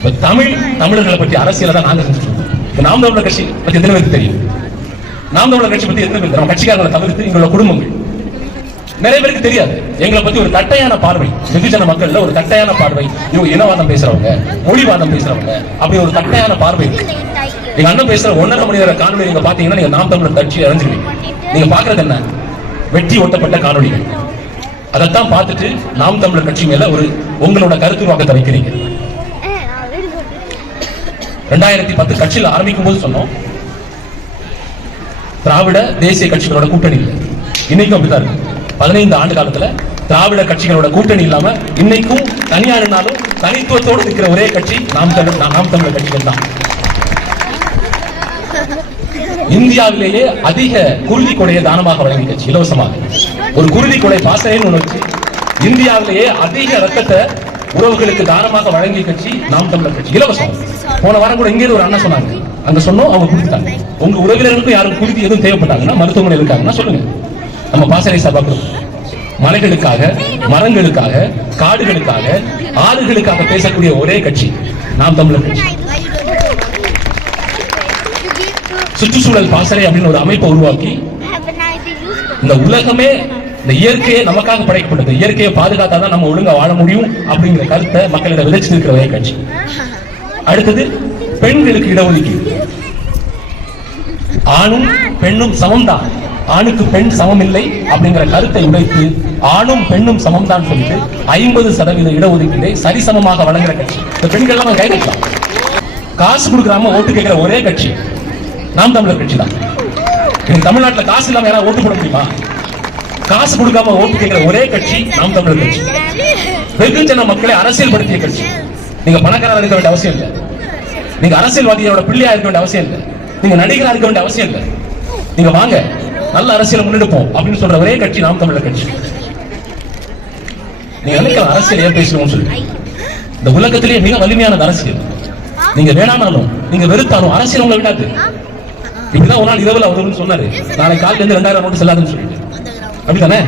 இப்ப தமிழ் தமிழர்களை பற்றி அரசியல தான் நாங்க நாம் தமிழர் கட்சி பத்தி எத்தனை பேருக்கு தெரியும்? நாம் தமிழர் கட்சி பத்தி எத்தனை பேர் நம்ம கட்சிக்காரங்களை தவிர்த்து எங்களோட குடும்பங்கள். நிறைய பேருக்கு தெரியாது. எங்களை பத்தி ஒரு தட்டையான பார்வை வெகுஜன மக்கள்ல ஒரு தட்டையான பார்வை. இவங்க இனவாதம் பேசுறவங்க மொழிவாதம் பேசுறவங்க அப்படி ஒரு தட்டையான பார்வை இருக்கு. எங்க அண்ணன் பேசுற ஒன்னரை மணி நேர காணொலி நீங்க பாத்தீங்கன்னா நீங்க நாம் தமிழர் கட்சி அறிஞ்சிருவீங்க. நீங்க பாக்குறது என்ன? வெற்றி ஒட்டப்பட்ட காணொளிகள். அதைத்தான் பார்த்துட்டு நாம் தமிழர் கட்சி மேல ஒரு உங்களோட கருத்துருவாக்கத்தை வைக்கிறீங்க. ரெண்டாயிரத்தி பத்து கட்சியில் ஆரம்பிக்கும் போது சொன்னோம் திராவிட தேசிய கட்சிகளோட கூட்டணி இல்லை. இன்னைக்கும் அப்படிதான் இருக்கு. பதினைந்து ஆண்டு காலத்துல திராவிட கட்சிகளோட கூட்டணி இல்லாம இன்னைக்கும் தனியா இருந்தாலும் தனித்துவத்தோடு இருக்கிற ஒரே கட்சி நாம் தமிழ் நாம் தமிழர் கட்சிகள் தான். இந்தியாவிலேயே அதிக குருதி கொடையை தானமாக வழங்கிய கட்சி இலவசமாக. ஒரு குருதி கொடை பாசறைன்னு ஒண்ணு வச்சு இந்தியாவிலேயே அதிக ரத்தத்தை உறவுகளுக்கு தானமாக வழங்கிய கட்சி நாம் தமிழர் கட்சி. இலவசம். போன வாரம் கூட இங்கே ஒரு அண்ணன் சொன்னாங்க. அங்க சொன்னோம் அவங்க கொடுத்தாங்க உங்க உறவினர்களுக்கும் யாரும் குறித்து எதுவும் தேவைப்பட்டாங்கன்னா மருத்துவமனை இருக்காங்கன்னா சொல்லுங்க. நம்ம பாசறை சபா மலைகளுக்காக மரங்களுக்காக காடுகளுக்காக ஆறுகளுக்காக பேசக்கூடிய ஒரே கட்சி நாம் தமிழர் கட்சி. சுற்றுச்சூழல் பாசறை அப்படின்னு ஒரு அமைப்பை உருவாக்கி இந்த உலகமே இந்த இயற்கையை நமக்காக படைக்கப்பட்டது. இயற்கையை பாதுகாத்தாதான் நம்ம ஒழுங்கா வாழ முடியும் அப்படிங்கிற கருத்தை மக்களிடம் விதைச்சு இருக்கிற ஒரே கட்சி. அடுத்தது பெண்களுக்கு இடஒதுக்கீடு. ஆணும் பெண்ணும் சமம் தான் ஆணுக்கு பெண் சமம் இல்லை அப்படிங்கிற கருத்தை உடைத்து ஆணும் பெண்ணும் சமம் தான் சொல்லிட்டு ஐம்பது சதவீத இடஒதுக்கீடை சரிசமமாக வழங்குற கட்சி. இந்த பெண்கள் நம்ம கை வைக்கலாம் காசு கொடுக்காம ஓட்டு கேட்கிற ஒரே கட்சி. நாம் தமிழர் கட்சி தான் தமிழ்நாட்டில் தமிழ்நாட்டுல காசு இல்லாம யாராவது ஓட்டு போட முடியுமா? காசு கொடுக்காம ஓட்டு கேட்கிற ஒரே கட்சி நாம் தமிழர் கட்சி. வெகுஜன மக்களை அரசியல் படுத்திய கட்சி. நீங்க பணக்காரர் இருக்க வேண்டிய அவசியம் இல்லை. நீங்க அரசியல்வாதியோட பிள்ளையா இருக்க வேண்டிய அவசியம் இல்லை. நீங்க நடிகரா இருக்க வேண்டிய அவசியம் இல்லை. நீங்க வாங்க நல்ல அரசியல் முன்னெடுப்போம் அப்படின்னு சொல்ற ஒரே கட்சி நாம் தமிழர் கட்சி. நீங்க நினைக்கலாம் அரசியல் ஏன் பேசணும்னு சொல்லி. இந்த உலகத்திலேயே மிக வலிமையானது அரசியல். நீங்க வேணானாலும் நீங்க வெறுத்தாலும் அரசியல் உங்களை விடாது. இப்படிதான் ஒரு நாள் இரவுல அவரு சொன்னாரு நாளை காலையில இருந்து ரெண்டாயிரம் நோட்டு செல்லாதுன்னு சொல்லிட்டு. அப்படிதானே?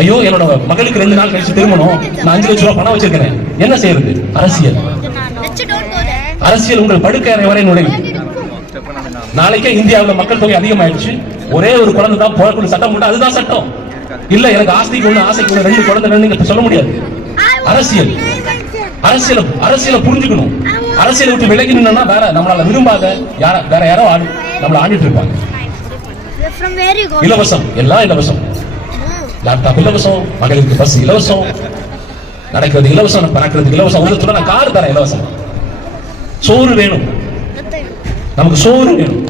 ஐயோ என்னோட மகளுக்கு ரெண்டு நாள் கழிச்சு திருமணம். நான் அஞ்சு லட்சம் ரூபாய் பணம் வச்சிருக்கிறேன் என்ன செய்யறது? அரசியல். அரசியல் உங்கள் படுக்கறை வரை நுழையும். நாளைக்கே இந்தியாவுல மக்கள் தொகை அதிகமாயிடுச்சு. ஒரே ஒரு குழந்தை தான் போகக்கூடிய சட்டம் உண்டு? அதுதான் சட்டம். இல்ல எனக்கு ஆஸ்திக்கு ஒண்ணு ஆசைக்கு ஒண்ணு ரெண்டு குழந்தை நீங்க சொல்ல முடியாது. அரசியல். அரசியல அரசியல புரிஞ்சுக்கணும். அரசியலை விட்டு விலகி நின்னா வேற நம்மளால விரும்பாத யார வேற யாரோ ஆடு நம்மள ஆடிட்டு இருப்பாங்க. இலவசம். எல்லாம் இலவசம். லேப்டாப் இலவசம் மகளிருக்கு பஸ் இலவசம் நடக்கிறது இலவசம் பறக்கிறது இலவசம். ஒரு சொல்ல நான் கார் தரேன் இலவசம்? சோறு வேணும். நமக்கு சோறு வேணும்.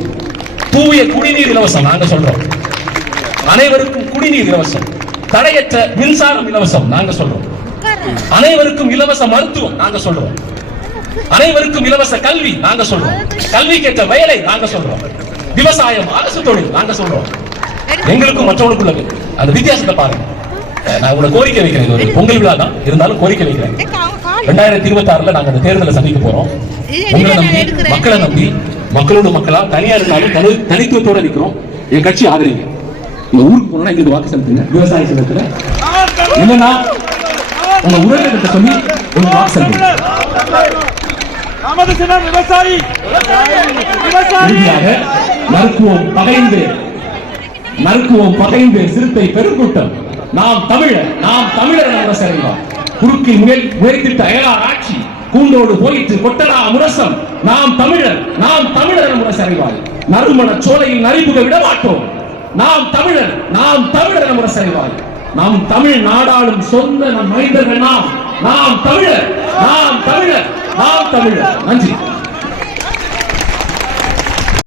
தூய குடிநீர் இலவசம் நாங்க சொல்றோம். அனைவருக்கும் குடிநீர் இலவசம். தடையற்ற மின்சாரம் இலவசம் நாங்க சொல்றோம். அனைவருக்கும் இலவச மருத்துவம் நாங்க சொல்றோம். அனைவருக்கும் இலவச கல்வி நாங்க சொல்றோம். கல்விக்கேற்ற வேலை நாங்க சொல்றோம். விவசாயம் அரசு தொழில் நாங்க சொல்றோம். எங்களுக்கும் மற்றவங்களுக்குள்ள அந்த வித்தியாசத்தை பாருங்க. நான் உங்களை கோரிக்கை வைக்கிறேன் ஒரு பொங்கல் விழா தான். இருந்தாலும் கோரிக்கை வைக்கிறேன். ரெண்டாயிரத்தி இருபத்தி ஆறுல நாங்க அந்த தேர்தலை சந்திக்க போறோம். உங்களை நம்பி மக்களை நம்பி மக்களோட மக்களா தனியா இருந்தாலும் தனி தனித்துவத்தோட நிக்கிறோம். என் கட்சி ஆதரிங்க. இந்த ஊருக்கு போனா இங்க வாக்கு செலுத்துங்க. விவசாய செலுத்துங்க இல்லைன்னா உங்க உறவினர்கிட்ட சொல்லி ஒரு வாக்கு செலுத்துங்க. நமது சின்னம் விவசாயி. விவசாயி. இறுதியாக நறுக்குவோம் பகைந்து நறுக்குவோம் பகைந்து சிறுத்தை பெருங்கூட்டம். நாம் தமிழர் நாம் தமிழர் என்ற சரிவா குறுக்கில் முயற்சித்த அயலார் ஆட்சி கூண்டோடு போயிற்று கொட்டலா முரசம். நாம் தமிழர் நாம் தமிழர் முரசறைவாய் நறுமண சோலையில் நரிபுக விட மாட்டோம். நாம் தமிழர் நாம் தமிழர் முரசறைவாய் நம் நாம் தமிழ் நாடாளும் சொந்த நம் மனிதர்கள் நாம். நாம் தமிழர் நாம் தமிழர் நாம் தமிழர். நன்றி.